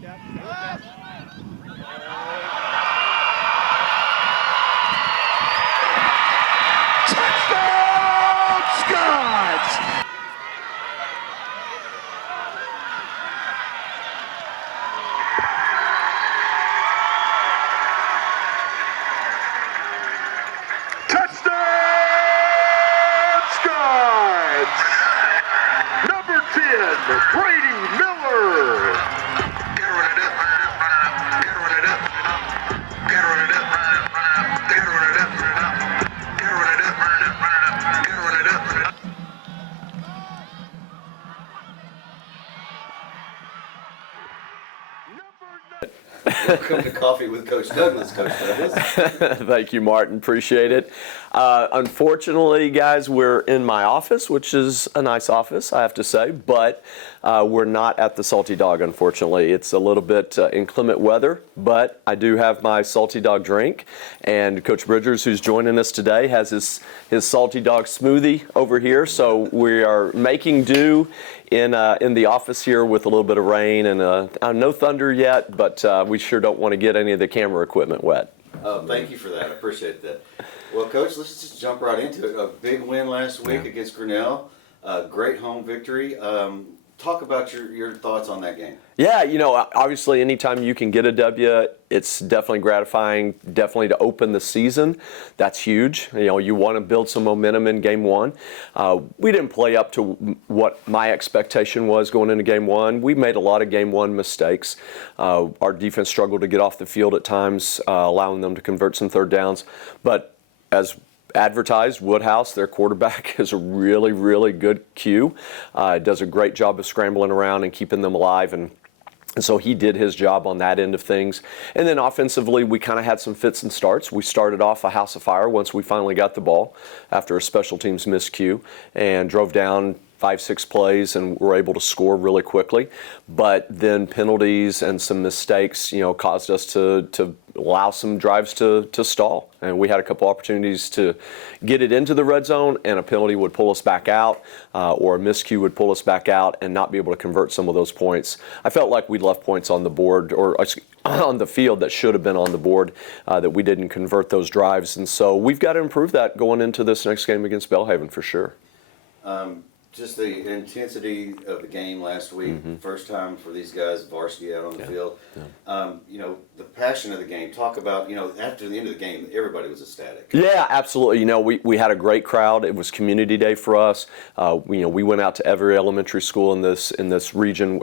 Touchdown, Scots! Touchdown, Scots! Number 10, Brady Miller. Welcome to Coffee with Coach Douglas, Coach Douglas. Thank you, Martin. Appreciate it. Unfortunately, guys, we're in my office, which is a nice office, I have to say, but we're not at the Salty Dog, unfortunately. It's a little bit inclement weather, but I do have my Salty Dog drink, and Coach Bridgers, who's joining us today, has his Salty Dog smoothie over here, so we are making do in the office here with a little bit of rain and no thunder yet, but we sure don't want to get any of the camera equipment wet. Thank you for that. I appreciate that. Well, Coach, let's just jump right into it. A big win last week against Grinnell. Great home victory. Talk about your thoughts on that game. Yeah, obviously anytime you can get a W, it's definitely gratifying, definitely to open the season. That's huge. You want to build some momentum in game one. We didn't play up to what my expectation was going into game one. We made a lot of game one mistakes. Our defense struggled to get off the field at times, allowing them to convert some third downs. But as advertised, Woodhouse, their quarterback, is a really, really good Q. Does a great job of scrambling around and keeping them alive, and so he did his job on that end of things. And then offensively, we kind of had some fits and starts. We started off a house of fire once we finally got the ball after a special teams miscue and drove down 5-6 plays and were able to score really quickly. But then penalties and some mistakes, caused us to allow some drives to stall. And we had a couple opportunities to get it into the red zone, and a penalty would pull us back out, or a miscue would pull us back out and not be able to convert some of those points. I felt like we'd left points on the board, or on the field, that should have been on the board, that we didn't convert those drives. And so we've got to improve that going into this next game against Belhaven for sure. Just the intensity of the game last week, first time for these guys, varsity out on the field. Yeah. The passion of the game. Talk about, after the end of the game, everybody was ecstatic. Yeah, absolutely. We had a great crowd. It was community day for us. We went out to every elementary school in this region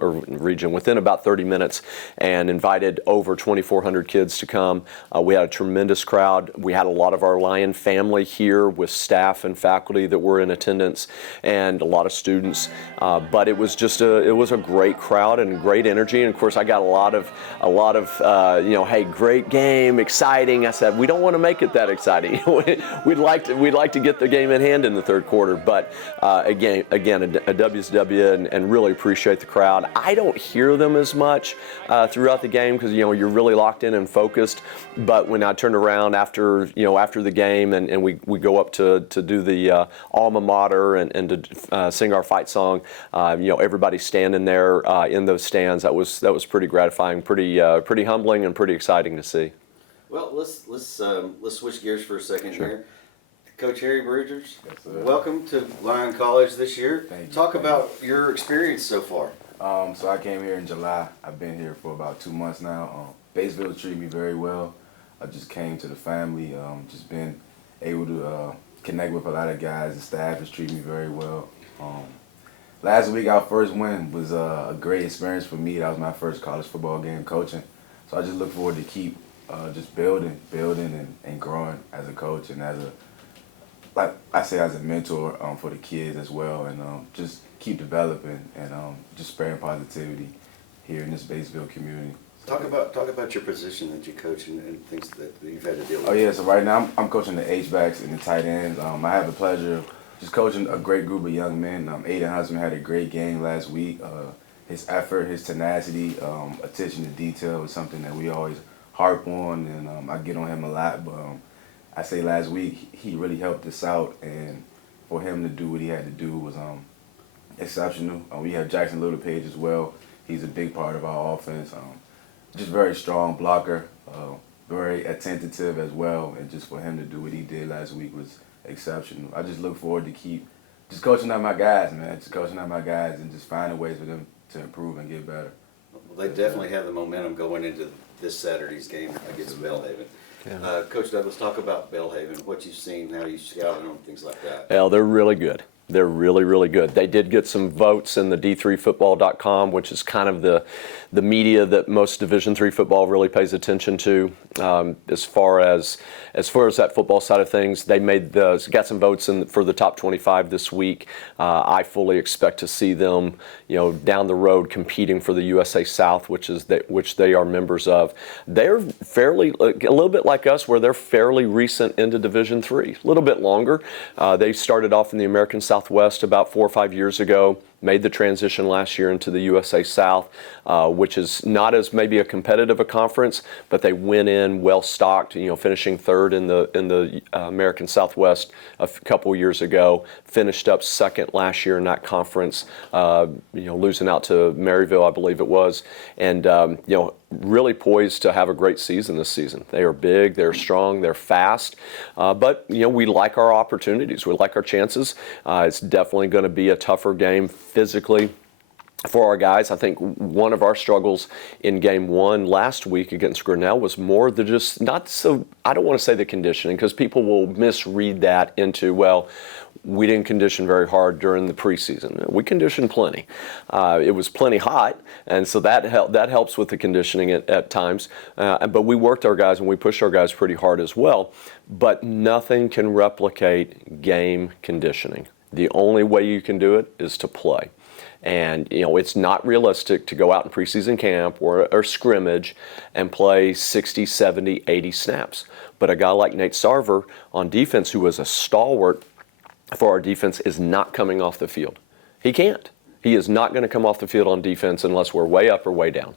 within about 30 minutes and invited over 2,400 kids to come. We had a tremendous crowd. We had a lot of our Lion family here with staff and faculty that were in attendance, and a lot of students. But it was just it was a great crowd and great energy. And of course, I got a lot of hey, great game, exciting. I said, we don't want to make it that exciting. we'd like to get the game in hand in the third quarter. But again, a W's W, and really appreciate the crowd. I don't hear them as much throughout the game because you're really locked in and focused. But when I turned around after the game and we go up to do the alma mater and to sing our fight song, everybody standing there in those stands. That was pretty gratifying, pretty humbling, and pretty exciting to see. Well, let's switch gears for a second here. Coach Harry Bridgers, yes, welcome to Lyon College this year. Thank you. Talk about your experience so far. So I came here in July. I've been here for about 2 months now. Batesville treated me very well. I just came to the family. Just been able to connect with a lot of guys. The staff has treated me very well. Last week, our first win was a great experience for me. That was my first college football game coaching. So I just look forward to keep just building and growing as a coach and as a mentor for the kids as well, and just keep developing and just spreading positivity here in this Batesville community. Talk about your position that you coach and things that you've had to deal with. Oh yeah, so right now I'm coaching the H-backs and the tight ends. I have the pleasure of just coaching a great group of young men. Aiden Huntsman had a great game last week. His effort, his tenacity, attention to detail is something that we always harp on, and I get on him a lot. But I say last week he really helped us out, and for him to do what he had to do was exceptional. We have Jackson Littlepage as well. He's a big part of our offense. Just very strong blocker, very attentive as well, and just for him to do what he did last week was exceptional. I just look forward to keep just coaching out my guys, man. Just coaching out my guys and just finding ways for them to improve and get better. Well, they definitely have the momentum going into this Saturday's game against Belhaven. Coach Douglas, talk about Belhaven, what you've seen, how you scouted them, things like that. Well, they're really good. They're really, really good. They did get some votes in the D3Football.com, which is kind of the media that most Division III football really pays attention to. As far as that football side of things, they got some votes for the top 25 this week. I fully expect to see them, down the road competing for the USA South, which they are members of. They're fairly a little bit like us, where they're fairly recent into Division III, a little bit longer. They started off in the American Southwest about 4 or 5 years ago. Made the transition last year into the USA South, which is not as maybe a competitive a conference, but they went in well stocked. Finishing third in the American Southwest a couple years ago. Finished up second last year in that conference. Losing out to Maryville, I believe it was, and really poised to have a great season this season. They are big, they're strong, they're fast, but we like our opportunities. We like our chances. It's definitely going to be a tougher game physically for our guys. I think one of our struggles in game one last week against Grinnell was more the just not so, I don't want to say the conditioning, because people will misread that into, well, we didn't condition very hard during the preseason. We conditioned plenty. It was plenty hot, and so that helps with the conditioning at times. But we worked our guys and we pushed our guys pretty hard as well. But nothing can replicate game conditioning. The only way you can do it is to play. And, it's not realistic to go out in preseason camp or scrimmage and play 60, 70, 80 snaps. But a guy like Nate Sarver on defense, who was a stalwart for our defense, is not coming off the field. He can't. He is not going to come off the field on defense unless we're way up or way down.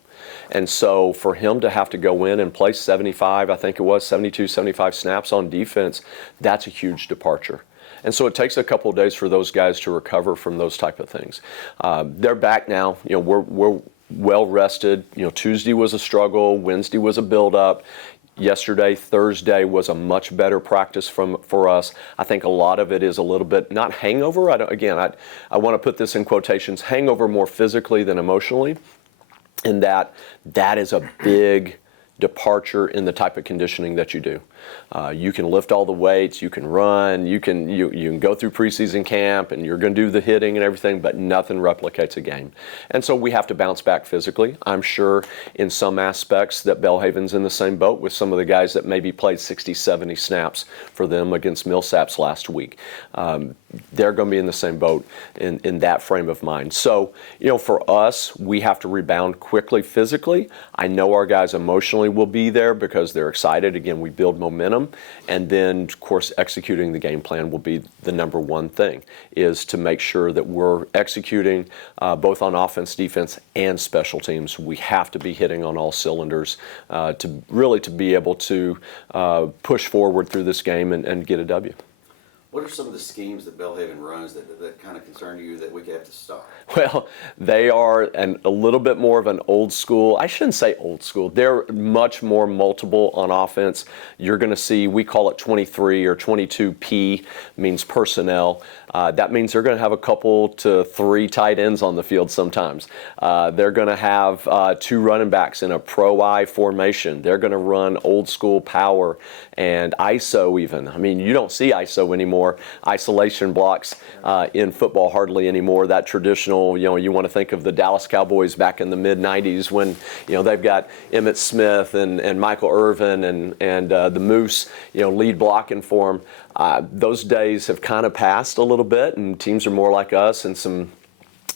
And so for him to have to go in and play 75, I think it was 72, 75 snaps on defense, that's a huge departure. And so it takes a couple of days for those guys to recover from those type of things. They're back now. We're well rested. Tuesday was a struggle. Wednesday was a build-up. Yesterday, Thursday was a much better practice for us. I think a lot of it is a little bit, not hangover. I want to put this in quotations, hangover more physically than emotionally, in that is a big departure in the type of conditioning that you do. You can lift all the weights, you can run, you can go through preseason camp, and you're going to do the hitting and everything, but nothing replicates a game. And so we have to bounce back physically. I'm sure in some aspects that Belhaven's in the same boat with some of the guys that maybe played 60, 70 snaps for them against Millsaps last week. They're going to be in the same boat in that frame of mind. So, for us, we have to rebound quickly physically. I know our guys emotionally will be there because they're excited. Again, we build momentum, and then, of course, executing the game plan will be the number one thing, is to make sure that we're executing both on offense, defense, and special teams. We have to be hitting on all cylinders to be able to push forward through this game and get a W. What are some of the schemes that Belhaven runs that kind of concern you that we have to stop? Well, they are a little bit more of an old school. I shouldn't say old school. They're much more multiple on offense. You're going to see, we call it 23 or 22P, means personnel. That means they're going to have a couple to 3 tight ends on the field sometimes. They're going to have 2 running backs in a pro-I formation. They're going to run old school power and ISO even. I mean, you don't see ISO anymore. Isolation blocks in football hardly anymore. That traditional, you want to think of the Dallas Cowboys back in the mid-'90s when, they've got Emmitt Smith and Michael Irvin and the Moose, lead blocking for them. Those days have kind of passed a little bit, and teams are more like us and some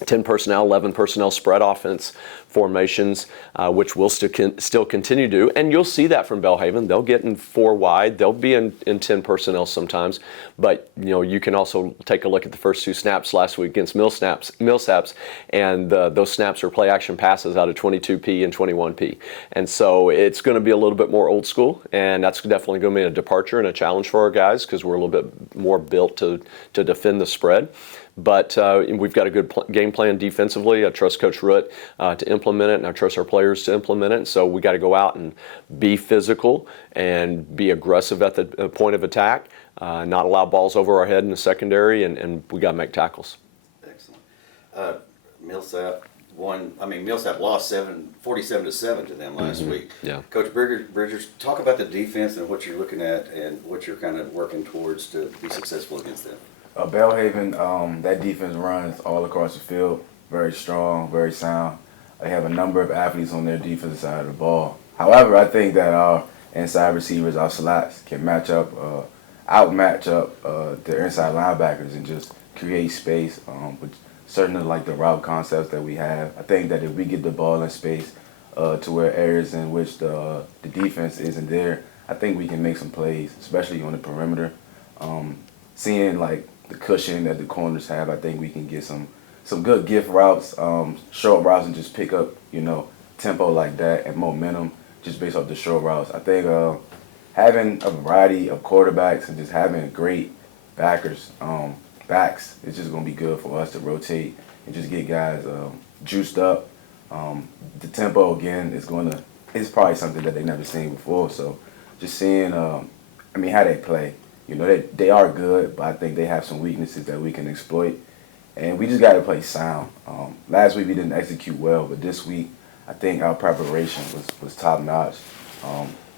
10 personnel, 11 personnel spread offense formations, which we'll still continue to do. And you'll see that from Belhaven. They'll get in 4 wide. They'll be in 10 personnel sometimes. But, you can also take a look at the first 2 snaps last week against Millsaps, and those snaps are play action passes out of 22P and 21P. And so it's going to be a little bit more old school, and that's definitely going to be a departure and a challenge for our guys because we're a little bit more built to defend the spread. But we've got a good game plan defensively. I trust Coach Root to implement it, and I trust our players to implement it. So we got to go out and be physical and be aggressive at the point of attack, not allow balls over our head in the secondary, and we got to make tackles. Excellent. Millsap lost 47-7 to them last week. Yeah. Coach Bridgers, talk about the defense and what you're looking at and what you're kind of working towards to be successful against them. Belhaven, that defense runs all across the field, very strong, very sound. They have a number of athletes on their defensive side of the ball. However, I think that our inside receivers, our slots, can outmatch up their inside linebackers and just create space with certain of like the route concepts that we have. I think that if we get the ball in space to where areas in which the defense isn't there, I think we can make some plays, especially on the perimeter. Seeing like the cushion that the corners have, I think we can get some good gift routes, short routes, and just pick up, tempo like that and momentum just based off the short routes. I think having a variety of quarterbacks and just having great backs is just going to be good for us to rotate and just get guys juiced up. The tempo, again, is probably something that they've never seen before. So just seeing, how they play. They are good, but I think they have some weaknesses that we can exploit. And we just got to play sound. Last week we didn't execute well, but this week I think our preparation was top notch.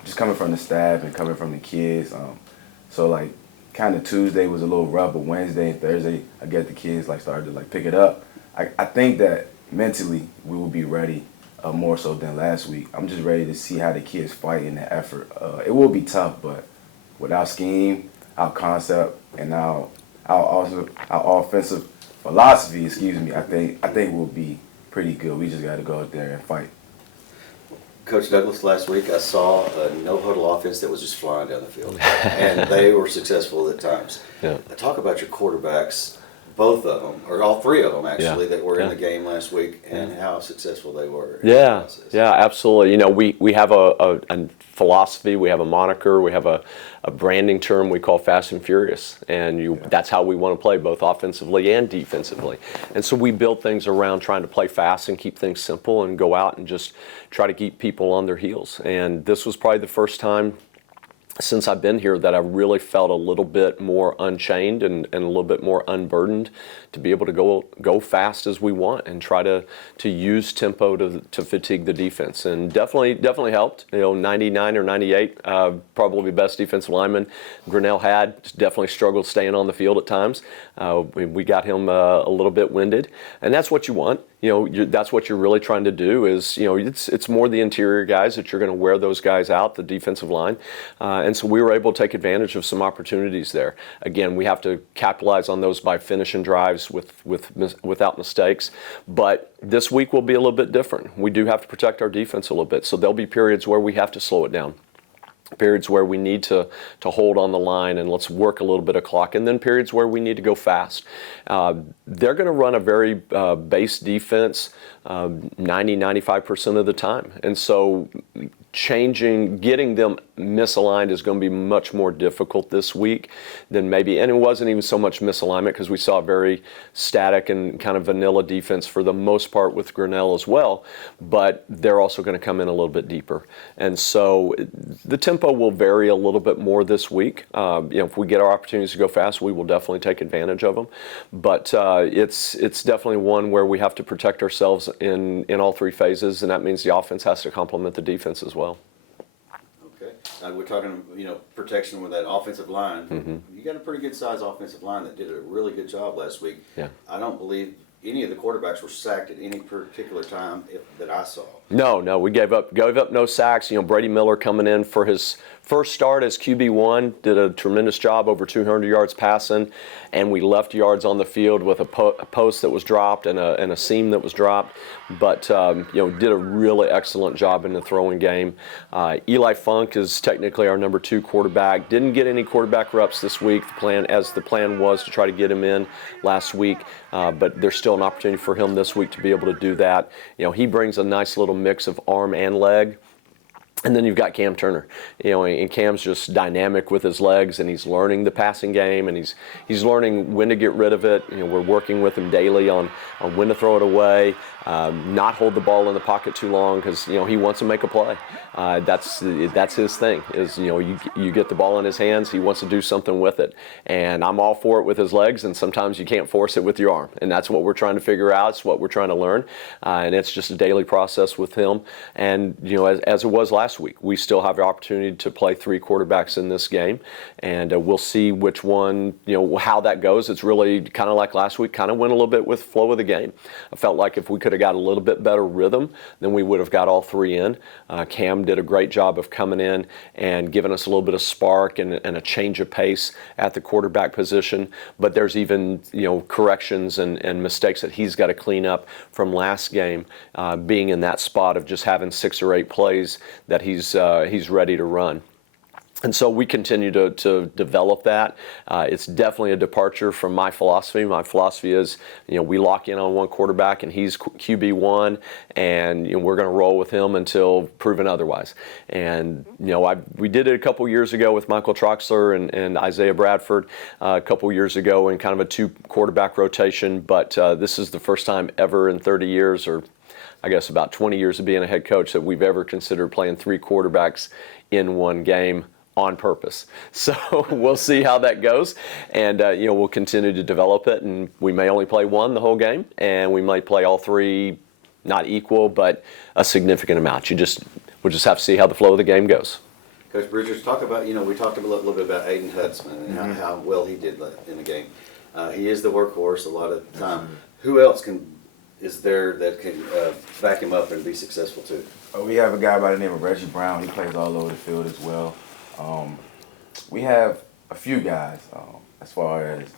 Just coming from the staff and coming from the kids. So kind of Tuesday was a little rough, but Wednesday and Thursday I guess the kids started to pick it up. I think that mentally we will be ready more so than last week. I'm just ready to see how the kids fight in the effort. It will be tough, but with our scheme, our concept, and our offensive philosophy, I think we'll be pretty good. We just got to go out there and fight. Coach Douglas, last week I saw a no-huddle offense that was just flying down the field, and they were successful at times. Yeah. Talk about your quarterbacks, both of them, or all three of them actually, that were in the game last week, and how successful they were. Yeah, absolutely. We have a philosophy, we have a moniker, we have a branding term we call Fast and Furious, and that's how we want to play, both offensively and defensively. And so we build things around trying to play fast and keep things simple and go out and just try to keep people on their heels. And this was probably the first time since I've been here that I really felt a little bit more unchained and a little bit more unburdened to be able to go fast as we want and try to use tempo to fatigue the defense. And definitely helped. 99 or 98, probably best defensive lineman Grinnell had. Definitely struggled staying on the field at times. We got him a little bit winded, and that's what you want. That's what you're really trying to do is, it's more the interior guys that you're going to wear those guys out, the defensive line. And so we were able to take advantage of some opportunities there. Again, we have to capitalize on those by finishing drives without mistakes. But this week will be a little bit different. We do have to protect our defense a little bit. So there'll be periods where we have to slow it down. Periods where we need to hold on the line and let's work a little bit of clock, and then periods where we need to go fast. They're going to run a very base defense 90-95% of the time, and so getting them misaligned is going to be much more difficult this week than maybe, and it wasn't even so much misalignment because we saw a very static and kind of vanilla defense for the most part with Grinnell as well, but they're also going to come in a little bit deeper. And so the tempo will vary a little bit more this week. If we get our opportunities to go fast, we will definitely take advantage of them, but it's definitely one where we have to protect ourselves in all three phases, and that means the offense has to complement the defense as well. We're talking, protection with that offensive line. Mm-hmm. You got a pretty good size offensive line that did a really good job last week. Yeah. I don't believe any of the quarterbacks were sacked at any particular time that I saw. No, we gave up no sacks. Brady Miller coming in for his first start as QB1 did a tremendous job, over 200 yards passing, and we left yards on the field with a post that was dropped and a seam that was dropped. But did a really excellent job in the throwing game. Eli Funk is technically our number 2 quarterback. Didn't get any quarterback reps this week. The plan was to try to get him in last week, but there's still an opportunity for him this week to be able to do that. He brings a nice little mix of arm and leg. And then you've got Cam Turner, and Cam's just dynamic with his legs, and he's learning the passing game, and he's learning when to get rid of it. We're working with him daily on when to throw it away, not hold the ball in the pocket too long, because he wants to make a play. That's his thing. Is you get the ball in his hands, he wants to do something with it, and I'm all for it with his legs. And sometimes you can't force it with your arm, and that's what we're trying to figure out. It's what we're trying to learn, and it's just a daily process with him. And as it was last week, we still have the opportunity to play 3 quarterbacks in this game, and we'll see which one, how that goes. It's really kind of like last week, kind of went a little bit with flow of the game. I felt like if we could have got a little bit better rhythm, then we would have got all 3 in. Cam did a great job of coming in and giving us a little bit of spark and a change of pace at the quarterback position. But there's even corrections and mistakes that he's got to clean up from last game, being in that spot of just having 6 or 8 plays that he's ready to run. And so we continue to develop that. It's definitely a departure from my philosophy. My philosophy is, we lock in on one quarterback, and he's QB1, and we're going to roll with him until proven otherwise. And we did it a couple years ago with Michael Troxler and Isaiah Bradford a couple years ago in kind of a 2 quarterback rotation. But this is the first time ever in 30 years, or I guess about 20 years of being a head coach, that we've ever considered playing 3 quarterbacks in one game on purpose. So we'll see how that goes, and we'll continue to develop it, and we may only play 1 the whole game, and we might play all 3, not equal, but a significant amount. We'll just have to see how the flow of the game goes. Coach Bridgers, talk about, we talked a little bit about Aiden Hutzman and how well he did in the game. He is the workhorse a lot of the time. Who else is there that can back him up and be successful too? We have a guy by the name of Reggie Brown. He plays all over the field as well. We have a few guys as far as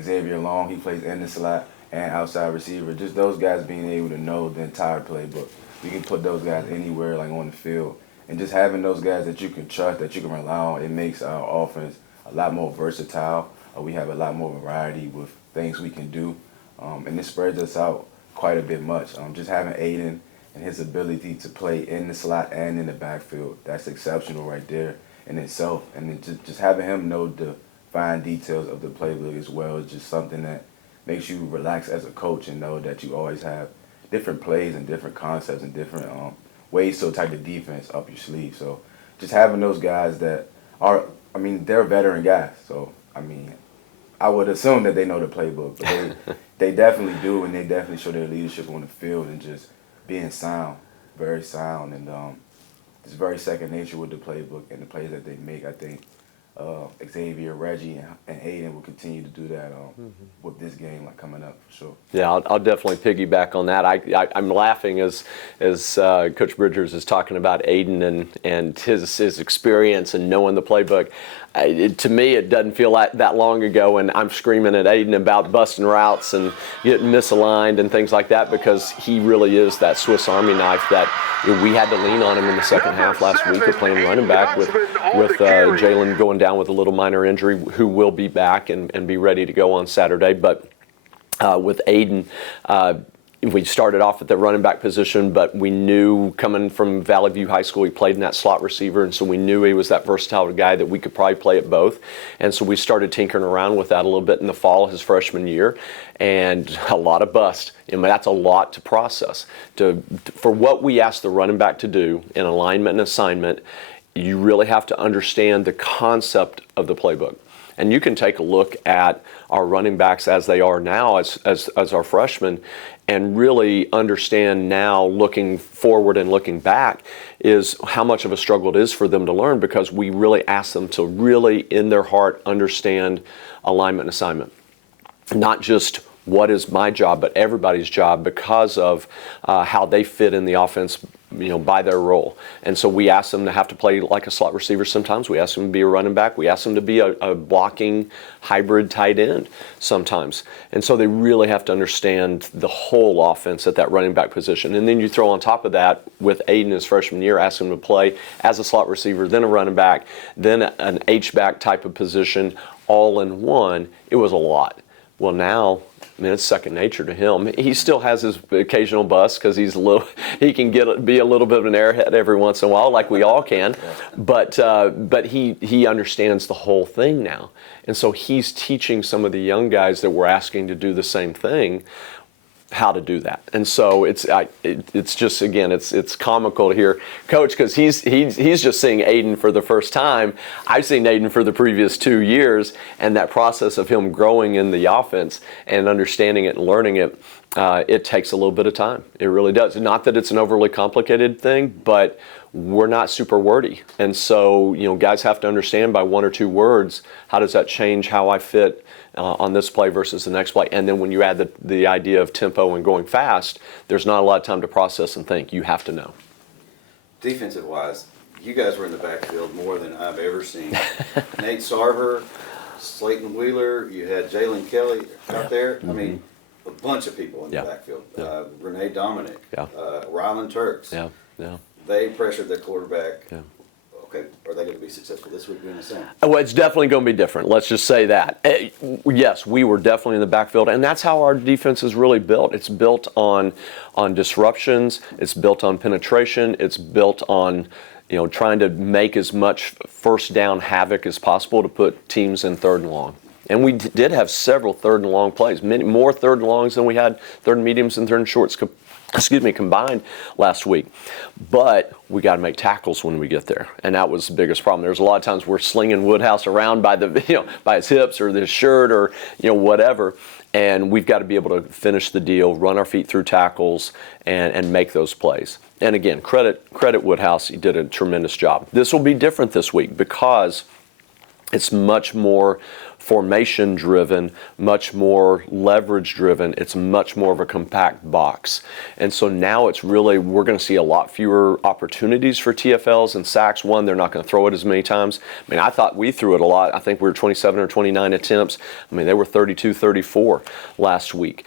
Xavier Long. He plays in the slot and outside receiver. Just those guys being able to know the entire playbook. We can put those guys anywhere, like on the field. And just having those guys that you can trust, that you can rely on, it makes our offense a lot more versatile. We have a lot more variety with things we can do. And it spreads us out quite a bit much. Just having Aiden and his ability to play in the slot and in the backfield, that's exceptional right there in itself. And then just having him know the fine details of the playbook as well is just something that makes you relax as a coach and know that you always have different plays and different concepts and different ways to attack the defense up your sleeve. So just having those guys that are, they're veteran guys. So, I would assume that they know the playbook, but they definitely do, and they definitely show their leadership on the field and just being sound, very sound, and it's very second nature with the playbook and the plays that they make. I think Xavier, Reggie, and Aiden will continue to do that with this game coming up for sure. Yeah, I'll definitely piggyback on that. I'm laughing as Coach Bridgers is talking about Aiden and his experience and knowing the playbook. To me, it doesn't feel that long ago, and I'm screaming at Aiden about busting routes and getting misaligned and things like that, because he really is that Swiss Army knife that we had to lean on him in the second half last week. We're playing running back with Jalen going down with a little minor injury, who will be back and be ready to go on Saturday. But with Aiden, we started off at the running back position, but we knew coming from Valley View High School, he played in that slot receiver, and so we knew he was that versatile guy that we could probably play at both. And so we started tinkering around with that a little bit in the fall, his freshman year, and a lot of bust. That's a lot to process. For what we asked the running back to do in alignment and assignment, you really have to understand the concept of the playbook. And you can take a look at our running backs as they are now as our freshmen, and really understand now, looking forward and looking back, is how much of a struggle it is for them to learn, because we really ask them to really, in their heart, understand alignment and assignment. Not just what is my job, but everybody's job, because of how they fit in the offense, by their role. And so we ask them to have to play like a slot receiver sometimes. We ask them to be a running back. We ask them to be a blocking hybrid tight end sometimes. And so they really have to understand the whole offense at that running back position. And then you throw on top of that, with Aiden his freshman year, ask him to play as a slot receiver, then a running back, then an H-back type of position, all in one. It was a lot. Well, now, I mean, it's second nature to him. He still has his occasional bust because he can be a little bit of an airhead every once in a while, like we all can. But he understands the whole thing now, and so he's teaching some of the young guys that we're asking to do the same thing how to do that. And so it's just, again, it's comical to hear Coach, because he's just seeing Aiden for the first time. I've seen Aiden for the previous 2 years, and that process of him growing in the offense and understanding it and learning it, it takes a little bit of time. It really does. Not that it's an overly complicated thing, but we're not super wordy. And so, guys have to understand by 1 or 2 words, how does that change how I fit on this play versus the next play. And then when you add the idea of tempo and going fast, there's not a lot of time to process and think. You have to know. Defensive-wise, you guys were in the backfield more than I've ever seen. Nate Sarver, Slayton Wheeler, you had Jalen Kelly out there. I mean, a bunch of people in the backfield. Renee Dominic, Rylan Turks. They pressured the quarterback. Okay, are they going to be successful this week doing the same? Well, it's definitely going to be different. Let's just say that. Yes, we were definitely in the backfield, and that's how our defense is really built. It's built on disruptions. It's built on penetration. It's built on trying to make as much first down havoc as possible to put teams in third and long. And we did have several third and long plays, many more third and longs than we had third and mediums and third and shorts combined last week. But we got to make tackles when we get there, and that was the biggest problem. There's a lot of times we're slinging Woodhouse around by by his hips or his shirt or whatever, and we've got to be able to finish the deal, run our feet through tackles, and make those plays. And again, credit Woodhouse. He did a tremendous job. This will be different this week because it's much more formation driven, much more leverage driven. It's much more of a compact box. And so now it's really, we're going to see a lot fewer opportunities for TFLs and sacks. One, they're not going to throw it as many times. I mean, I thought we threw it a lot. I think we were 27 or 29 attempts. I mean, they were 32, 34 last week.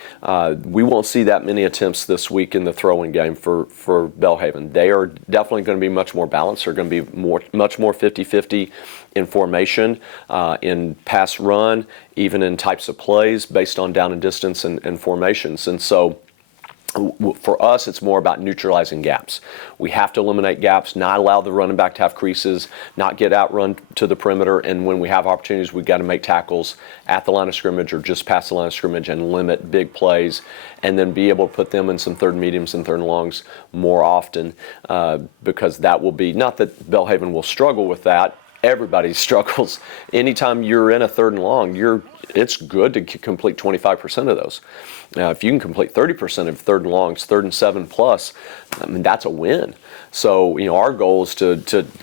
We won't see that many attempts this week in the throwing game for Belhaven. They are definitely going to be much more balanced. They're going to be much more 50-50 in formation, in pass run, even in types of plays based on down and distance and formations. And so for us, it's more about neutralizing gaps. We have to eliminate gaps, not allow the running back to have creases, not get outrun to the perimeter, and when we have opportunities, we've got to make tackles at the line of scrimmage or just past the line of scrimmage and limit big plays, and then be able to put them in some third mediums and third and longs more often, because that will be, not that Belhaven will struggle with that. Everybody struggles. Anytime you're in a third and long, it's good to complete 25% of those. Now, if you can complete 30% of third and longs, 3rd and 7 plus, I mean, that's a win. So, our goal is to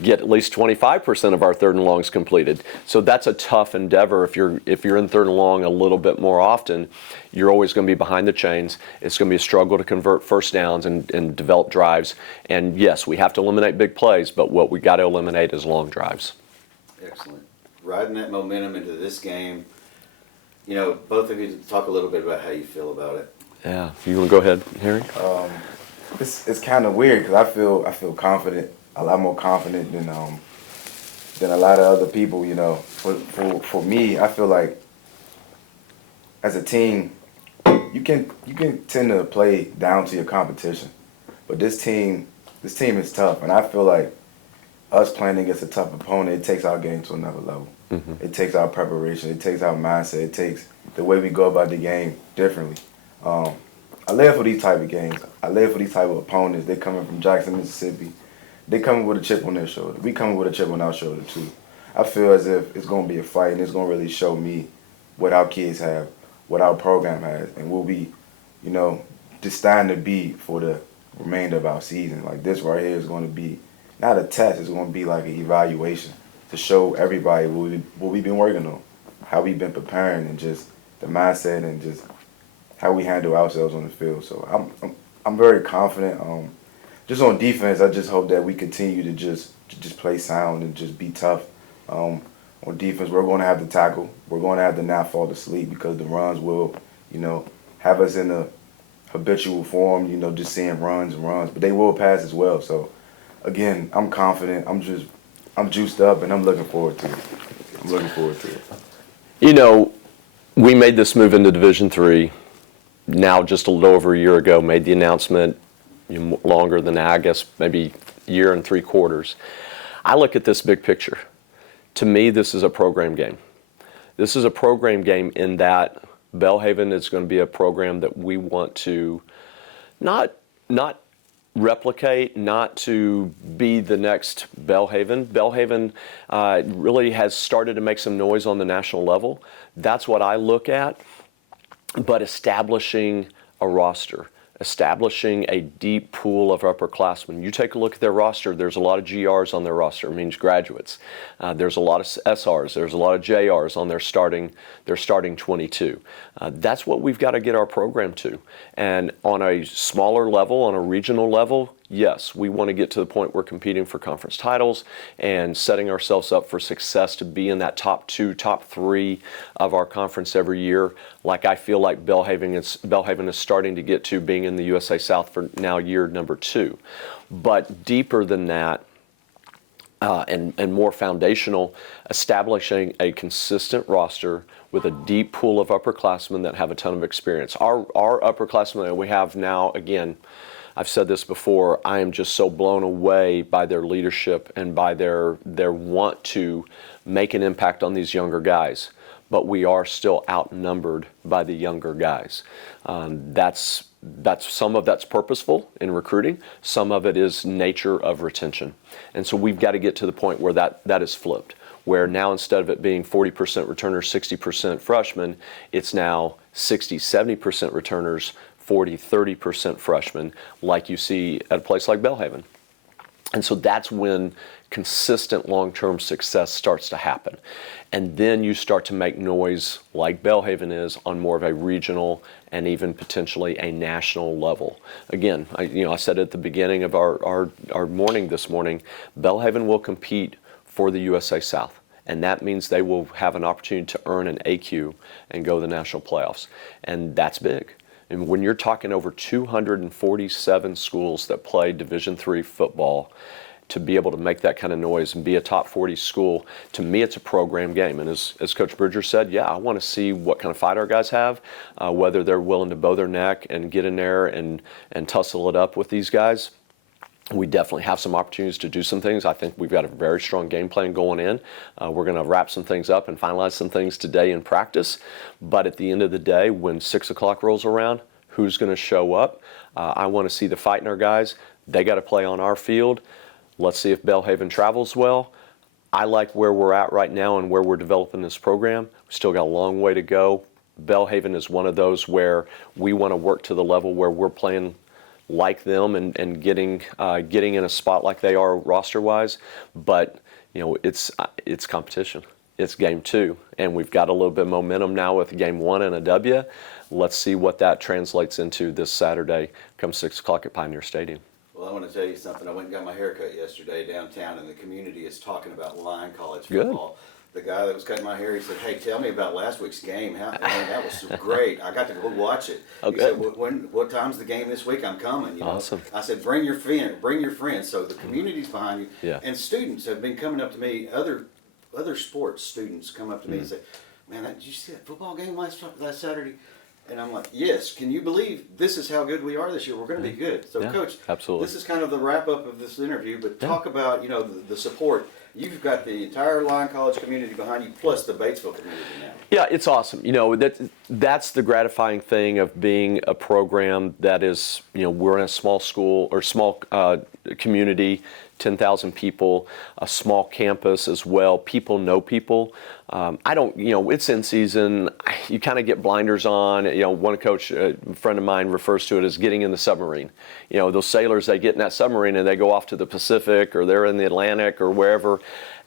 get at least 25% of our third and longs completed. So that's a tough endeavor. If you're in third and long a little bit more often, you're always going to be behind the chains. It's going to be a struggle to convert first downs and develop drives. And yes, we have to eliminate big plays, but what we got to eliminate is long drives. Excellent. Riding that momentum into this game, both of you talk a little bit about how you feel about it. Yeah. You want to go ahead, Harry? It's kind of weird because I feel confident, a lot more confident than a lot of other people. For me, I feel like as a team, you can tend to play down to your competition, but this team is tough, and I feel like us playing against a tough opponent, it takes our game to another level. Mm-hmm. It takes our preparation. It takes our mindset. It takes the way we go about the game differently. I live for these type of games. I live for these type of opponents. They coming from Jackson, Mississippi. They coming with a chip on their shoulder. We coming with a chip on our shoulder too. I feel as if it's going to be a fight, and it's going to really show me what our kids have, what our program has, and what we, destined to be for the remainder of our season. Like, this right here is going to be not a test, it's going to be like an evaluation to show everybody what we've been working on, how we've been preparing, and just the mindset and just how we handle ourselves on the field. So I'm very confident. Just on defense, I just hope that we continue to just play sound and just be tough. On defense, we're going to have to tackle. We're going to have to not fall asleep because the runs will, have us in a habitual form, just seeing runs, but they will pass as well. So again, I'm confident. I'm juiced up, and I'm looking forward to it. we made this move into Division III now just a little over a year ago, made the announcement longer than that, I guess maybe a year and 3/4. I look at this big picture. To me, this is a program game. This is a program game in that Belhaven is going to be a program that we want to not replicate, not to be the next Belhaven. Belhaven really has started to make some noise on the national level. That's what I look at. But establishing a roster, establishing a deep pool of upperclassmen. You take a look at their roster, there's a lot of GRs on their roster, it means graduates. There's a lot of SRs, there's a lot of JRs on their starting 22. That's what we've got to get our program to. And on a smaller level, on a regional level, yes, we want to get to the point where competing for conference titles and setting ourselves up for success to be in that top 2, top 3 of our conference every year, like I feel like Belhaven is starting to get to, being in the USA South for now year number 2. But deeper than that, and more foundational, establishing a consistent roster with a deep pool of upperclassmen that have a ton of experience. Our upperclassmen that we have now, again, I've said this before, I am just so blown away by their leadership and by their want to make an impact on these younger guys. But we are still outnumbered by the younger guys. That's some of that's purposeful in recruiting. Some of it is nature of retention. And so we've got to get to the point where that is flipped, where now instead of it being 40% returners, 60% freshmen, it's now 60, 70% returners, 40, 30% freshmen, like you see at a place like Belhaven. And so that's when consistent long-term success starts to happen. And then you start to make noise like Belhaven is on more of a regional and even potentially a national level. Again, I said at the beginning of our morning this morning, Belhaven will compete for the USA South. And that means they will have an opportunity to earn an AQ and go to the national playoffs. And that's big. And when you're talking over 247 schools that play Division III football, to be able to make that kind of noise and be a top 40 school, to me it's a program game. And as Coach Bridger said, yeah, I want to see what kind of fight our guys have, whether they're willing to bow their neck and get in there and tussle it up with these guys. We definitely have some opportunities to do some things. I think we've got a very strong game plan going in. We're going to wrap some things up and finalize some things today in practice. But at the end of the day, when 6 o'clock rolls around, who's going to show up? I want to see the fight in our guys. They got to play on our field. Let's see if Belhaven travels well. I like where we're at right now and where we're developing this program. We still got a long way to go. Belhaven is one of those where we want to work to the level where we're playing like them and getting in a spot like they are roster-wise. But it's competition. It's game 2, and we've got a little bit of momentum now with game 1 and a W. Let's see what that translates into this Saturday come 6 o'clock at Pioneer Stadium. Well, I want to tell you something. I went and got my haircut yesterday downtown, and the community is talking about Lyon College football. Good. The guy that was cutting my hair, he said, "Hey, tell me about last week's game. That was great. I got to go watch it." Oh, he said, "What time's the game this week? I'm coming." Awesome. I said, "Bring your friends." So the community's behind you. Yeah. And students have been coming up to me. Other sports students come up to me and say, "Man, did you see that football game last Saturday?" And I'm like, yes, can you believe this is how good we are this year? We're going to be good. So, Coach, absolutely. This is kind of the wrap-up of this interview, but talk about, the support. You've got the entire Lyon College community behind you, plus the Batesville community now. Yeah, it's awesome. That's the gratifying thing of being a program that is, we're in a small school or small community, 10,000 people, a small campus as well. People know people. It's in season. You kind of get blinders on. One coach, a friend of mine, refers to it as getting in the submarine. Those sailors, they get in that submarine and they go off to the Pacific or they're in the Atlantic or wherever.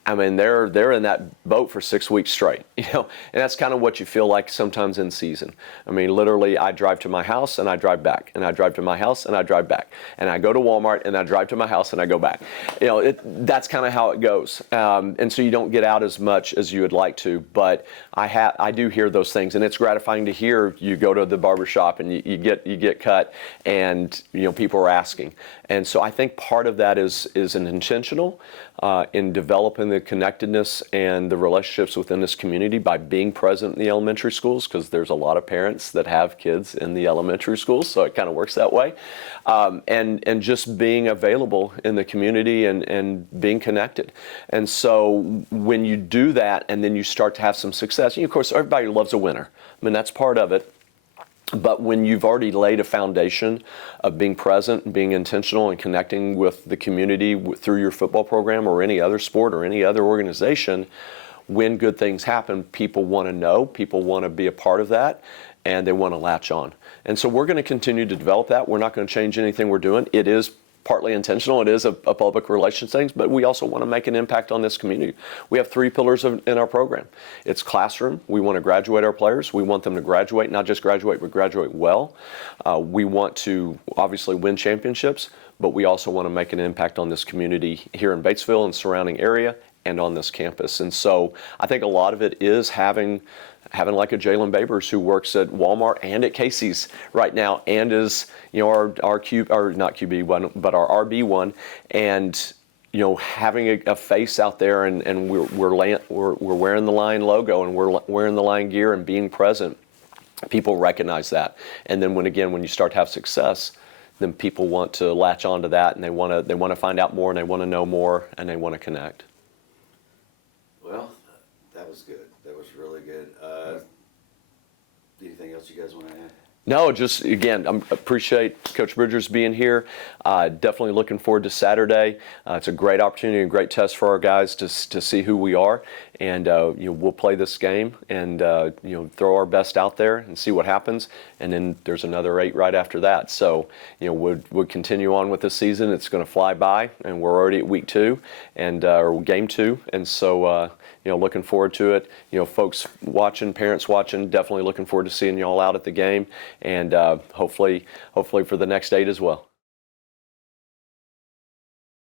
I mean, they're in that boat for 6 weeks straight, and that's kind of what you feel like sometimes in season. I mean, literally, I drive to my house and I drive back, and I drive to my house and I drive back, and I go to Walmart and I drive to my house and I go back. That's kind of how it goes, and so you don't get out as much as you would like to. But I do hear those things, and it's gratifying to hear. You go to the barbershop and you get cut, and people are asking, and so I think part of that is an intentional in developing the connectedness and the relationships within this community by being present in the elementary schools, because there's a lot of parents that have kids in the elementary schools, so it kind of works that way. And just being available in the community and being connected. And so when you do that and then you start to have some success, and of course everybody loves a winner. I mean, that's part of it. But when you've already laid a foundation of being present and being intentional and connecting with the community through your football program or any other sport or any other organization, when good things happen, people want to know, people want to be a part of that, and they want to latch on. And so we're going to continue to develop that. We're not going to change anything we're doing. It is partly intentional. It is a public relations thing, but we also want to make an impact on this community. We have 3 pillars in our program. It's classroom. We want to graduate our players. We want them to graduate, not just graduate, but graduate well. We want to obviously win championships, but we also want to make an impact on this community here in Batesville and surrounding area and on this campus. And so I think a lot of it is having like a Jalen Babers who works at Walmart and at Casey's right now, and is, you know, our not QB1, but our RB1, and you know, having a face out there, and we're wearing the Lion logo and we're wearing the Lion gear and being present. People recognize that, and then when you start to have success, then people want to latch onto that, and they want to find out more, and they want to know more, and they want to connect. Well, that was good. That was really good. Anything else you guys want to add? No, just again, I appreciate Coach Bridgers being here. Definitely looking forward to Saturday. It's a great opportunity and great test for our guys to see who we are, and you know, we'll play this game and you know, throw our best out there and see what happens. And then there's another 8 right after that. So you know, we'll continue on with this season. It's going to fly by, and we're already at week 2 and or game 2, and so. You know, looking forward to it. You know, folks watching, parents watching, definitely looking forward to seeing y'all out at the game, and hopefully for the next 8 as well.